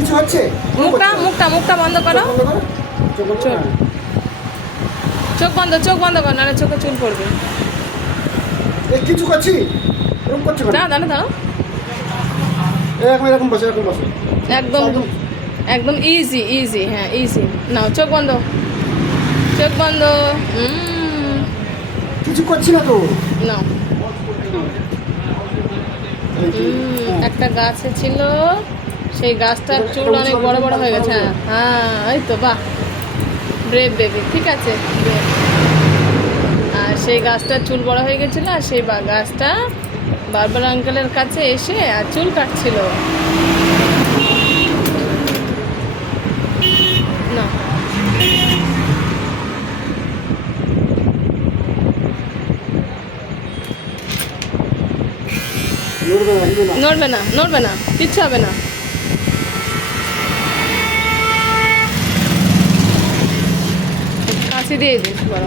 কিছু হচ্ছে? মুখটা মুখটা মুখটা বন্ধ করো। চোখ বন্ধ কর, নাহলে চোখে চুল পড়বে। কিছু করছি, এরকম করছে কেন? দাঁড়াও। এরকম বসে একদম একদম ইজি, হ্যাঁ ইজি। নাও চোখ বন্ধ। কিছু করছি না তো। নাও। একটা গাছে ছিল, সেই গাছটার চুল অনেক বড় বড় হয়ে গেছে। হ্যাঁ এই তো, বাহ, ব্রেভ বেবি, ঠিক আছে। আর সেই গাছটার চুল বড় হয়ে গেছিল, আর সেই গাছটা বারবার আঙ্কেলের কাছে এসে আর চুল কাটছিল। না, নড়বে না, কিচ্ছু হবে না। কাশি দিয়ে দিস বড়।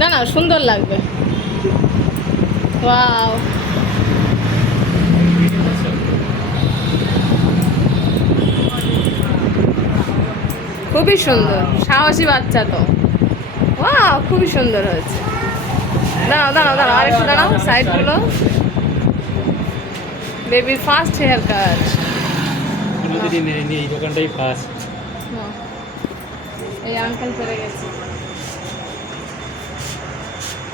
না সুন্দর লাগবে। ওয়াও, খুবই সুন্দর, সাহসী বাচ্চা তো। ওয়াও, খুবই সুন্দর হয়েছে। দাঁড়াও, আরেকটু দাঁড়াও, সাইডগুলো। বেবির ফার্স্ট হেয়ার কাট। এই দোকানটাই ফার্স্ট। এই আঙ্কেল চলে গেছে।